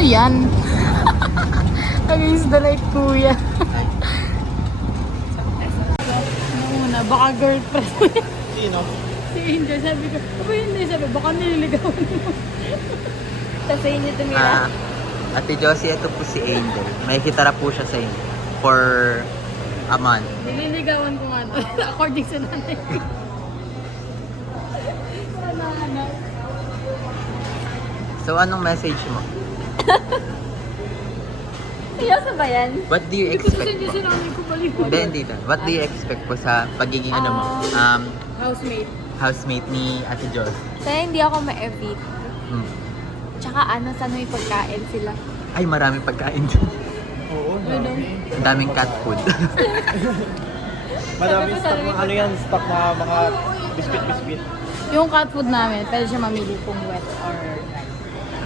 Ano yan? Against the light, kuya. Ano muna, baka girlfriend mo yan. Sino? Si Angel, sabi ko, aba hindi, sabi, baka nililigawan mo. Tapos sa inyo tumira. Ah, Ate Josie, ito po si Angel. May kitara po siya sa inyo. For a month. Nililigawan ko nga, no? according sa nanay ko. Sana, ano. So, anong message mo? Seryoso ba yan? What do you Hindi ko sa expect nanay ko balik. Hindi, hindi. What do you expect po sa pagiging ano mo? Um, Housemate. housemate ni Ate Josie? Kaya hindi ako ma-evit. Hmm. Tsaka ano, sana may pagkain sila. Ay, maraming pagkain dyan. Oo, Ano? Ang daming cat food. Madami stock na ano yan, stock na mga biscuit-biscuit. Yung cat food namin, pwede siya mamili kung wet or dry.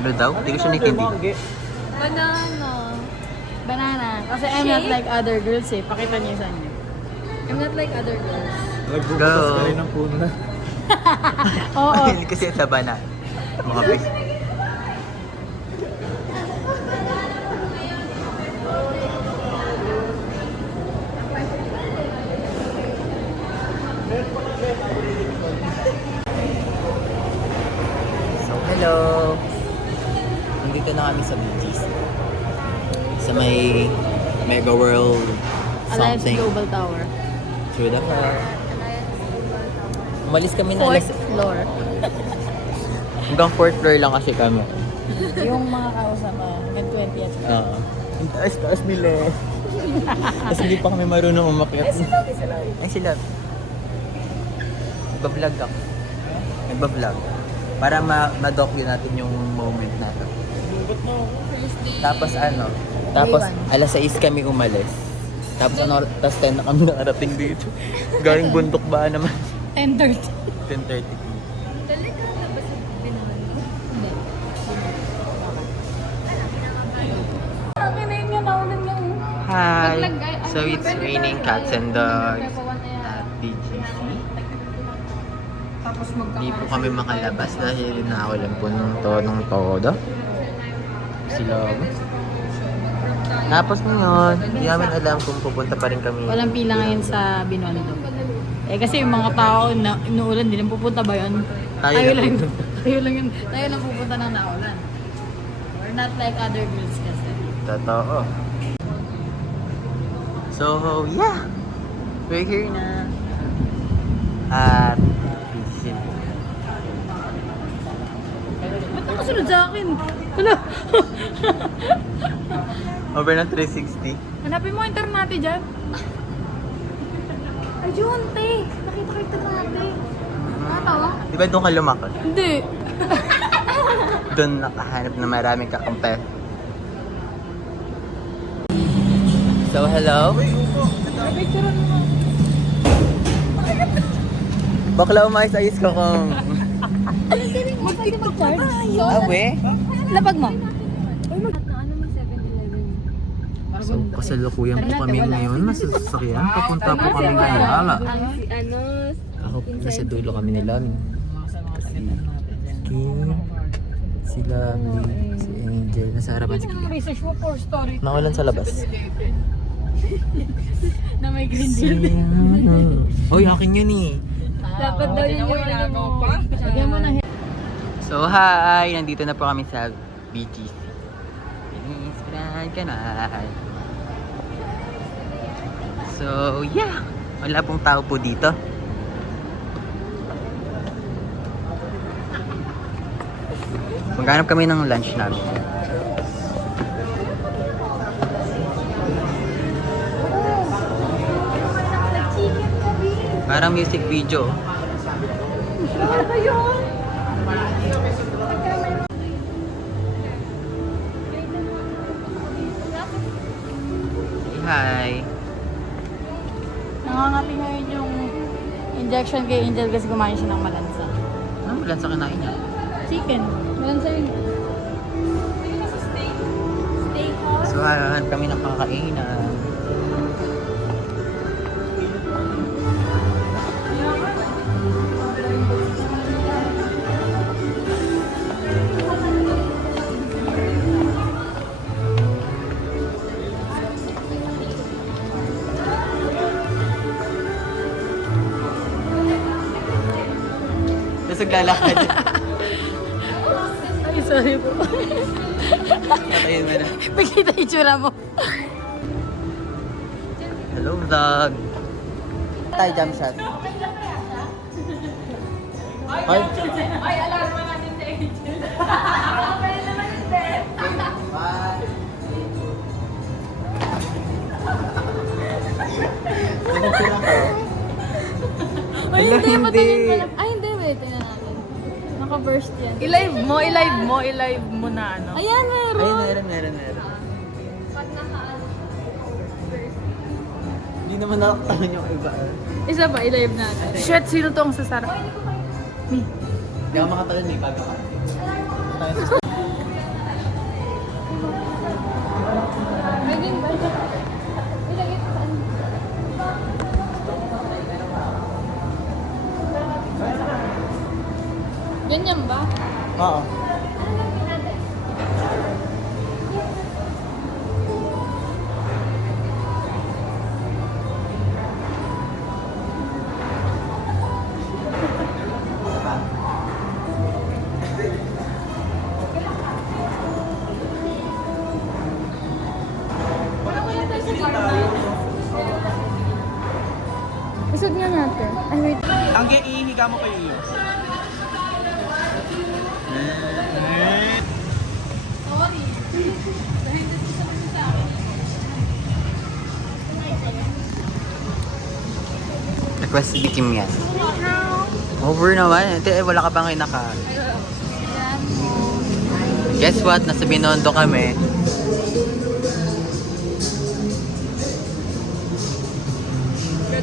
Ano daw? Hindi ko siya nakikinig. Banana. Banana. Kasi I'm not like other girls eh. Pakita niyo sa inyo. I'm not like other girls. Nagbubukas Go. ka rin ng puno na. Oo. Kasi sa bana. Mga. So, hello! Nandito na kami sa BGC. Sa may Mega World Alliance something. Global Tower. True the Umalis kami na Fourth alas... floor. Hanggang fourth floor lang kasi kami. yung mga kausap, N20 at Oo. Ang taas-taas nila. Tapos hindi pa kami marunong umakyat. Ay sila. Nagbablog ako. Nagbablog. Para ma- ma-document natin yung moment natin. Tapos ano, tapos Day alas 6 kami umalis. Tapos ano, tapos 10 na kami nakarating dito. Galing bundok ba naman? 10.30. 10.30. Talaga, labas sa binahan. Ang ina yun nga, naulan yung... Hi! So ano, it's raining cats and dogs na at BGC. Hindi po kami makalabas dahil nakakulan po ng tonong todo. Sila. Tapos ngayon, hindi namin alam kung pupunta pa rin kami. Walang pila ngayon sa Binondo. Eh kasi yung mga tao na inuulan din, pupunta ba yun? Tayo tayo lang lang. tayo lang yun. Tayo lang pupunta ng naulan. We're not like other girls kasi. Totoo. So, yeah. We're here na. At BGC. Ba't nakasunod sa akin? Hala! Over ng 360. Hanapin mo yung natin dyan. Ayun, te. Nakita kita natin. Nakatawa? Di ba doon ka lumakad? Hindi. Doon nakahanap na maraming kakampi. So, hello? Picturean mo. Bakla umayos-ayos ka kung... Mag-pwede mag-charge. Awe? Lapag mo. Ano mo 7-Eleven? So, kasalukuyan po kami ngayon. Nasa sasakyan. Papunta po kami si ano, Ako, nasa dulo kami nila. Si Kim, si Lamli, si Angel. Nasa harapan si story. Nawalan sa labas. Na may green deal. Hoy, akin yun eh. dapat daw yun yung ano mo. Lagyan mo ng So, hi! Nandito na po kami sa BGC. Feliz Gran Canal. So, yeah! Wala pong tao po dito. Maghanap kami ng lunch namin. Parang music video. Say hi! Nangangati ngayon yung injection kay Angel kasi kumain siya ng malansa. Ano ulan sa kinain niya? Chicken. Malansa yun. So, hahanap kami ng kakainan. Tapos naglalakad. Ay, sorry po. Patayin mo na. Pagkita yung tsura mo. Hello, vlog. Tayo jump shot. Ay, Ay, Ala, hindi. hindi. Patingin mo lang. Ay, hindi. Wait, tingnan natin. Naka-burst yan. I-live mo, i-live mo, i-live mo na ano. Ayan, ay, meron. meron, meron, meron. Hindi naman nakakatawa yung iba. Isa pa, i-live natin. Shit, sino to ang sasarap? Hindi ako makatalon eh, pag ako. Naging Ganyan ba? Oo. Isod nga natin. Ay, wait. Ang ihiga mo kayo yun. Request si Kim yan. Over naman. Hindi, eh, wala ka bang inaka. Guess what? Nasa Binondo kami.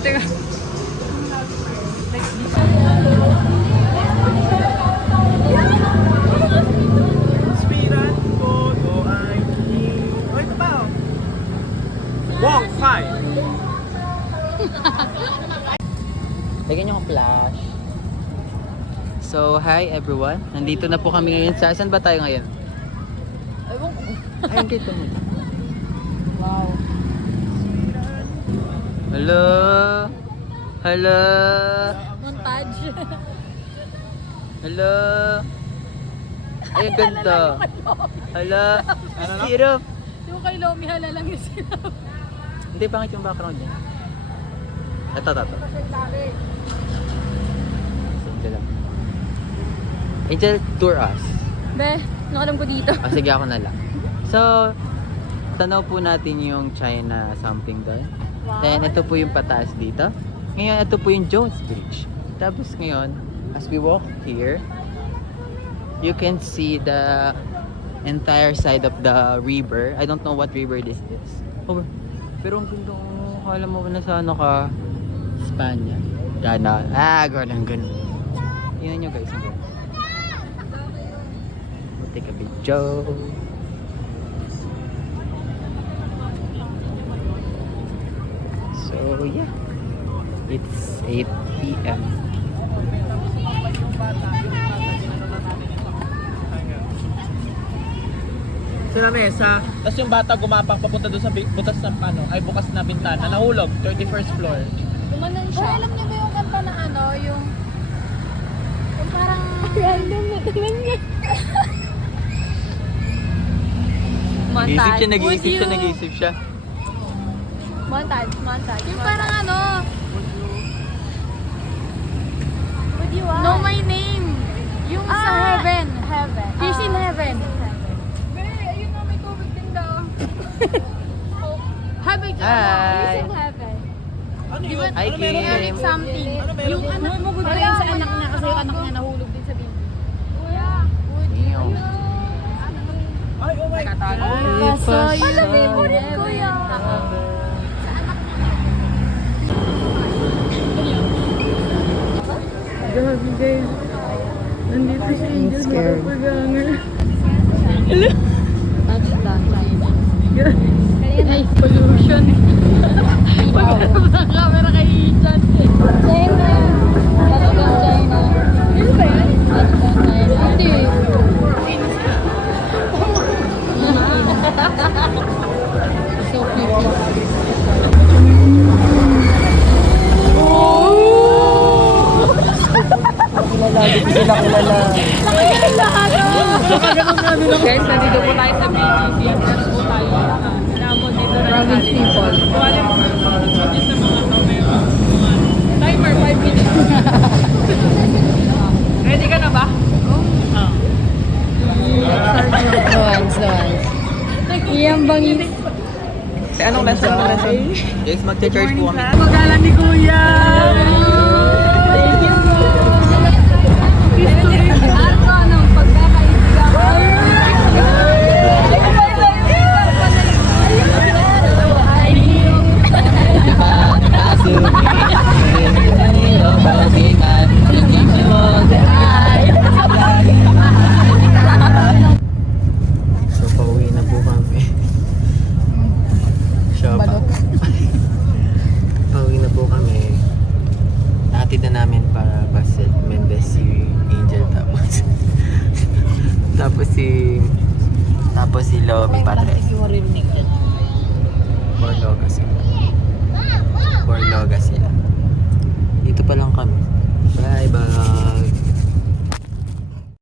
Teka. Hi everyone. Nandito na po kami ngayon sa... Saan ba tayo ngayon? Ewan ko. Ayun kito mo. Wow. Hello? Hello? Montage. Hello? Ay, ang ganda. Hello? Zero. Yung kay Lomi hala lang yung sinabi. Hindi, pangit yung background niya. Ito, ito, ito. Sige lang. Angel, tour us. Be, ano alam ko dito? Ah, sige ako na lang. So, tanaw po natin yung China something doon. Wow. Then, ito po yung pataas dito. Ngayon, ito po yung Jones Bridge. Tapos ngayon, as we walk here, you can see the entire side of the river. I don't know what river this is. Oh, pero ang ganda oh. Akala mo na sa ano ka, Spanya. Gana. Ah, ganun, ganun. Tingnan nyo guys. We'll take a video. So yeah, it's 8 p.m. Sila Nessa. Tapos yung bata gumapang papunta doon sa butas ng ano, ay bukas na bintana. Nahulog, 31st floor. Gumanon siya. alam niyo ba yung kanta na ano, yung... Yung parang... Random na tingnan niya. Nag-iisip siya, nag-iisip siya, you- nag-iisip siya. Montage, montage. Yung parang ano... Would you Know my name. Yung sa heaven. Heaven. Fish in heaven. Be, ayun na, may tubig din daw. Heaven. Hi. Fish in heaven. Ano yun? ano meron? Eric something. Ano meron? Yung anak mo, Parang sa anak niya kasi yung anak niya nahulog din sa bibig. Damn. Ay, oh my. Kaso yun. Pala, favorite ko yan. Grabe guys. Nandito si Angel kapaganger. Hello? Touchdown. Ay, pollution. Pagkarap ng camera kay Ethan. China. Touchdown China. So creepy. Hindi ko sila kilala. Guys, nandito po tayo sa BGC. Meron po tayo uh, namo dito na Province people. Wala po just sa mga camera. Mga Timer, 5 minutes. Ready ka na ba? Oh. Once, once. Iyang bangis. Anong lesson? Anong lesson? Guys, magcha-charge po kami. Magalan ni Kuya! Thank you po! Ano anong So, pauwi na po kami. Siya pa. pauwi na po kami. Nahatid na namin para Bassett Mendez si Angel tapos tapos si tapos si Lobby Patres. Borloga sila. Borloga sila. Dito pa lang kami. Bye bye.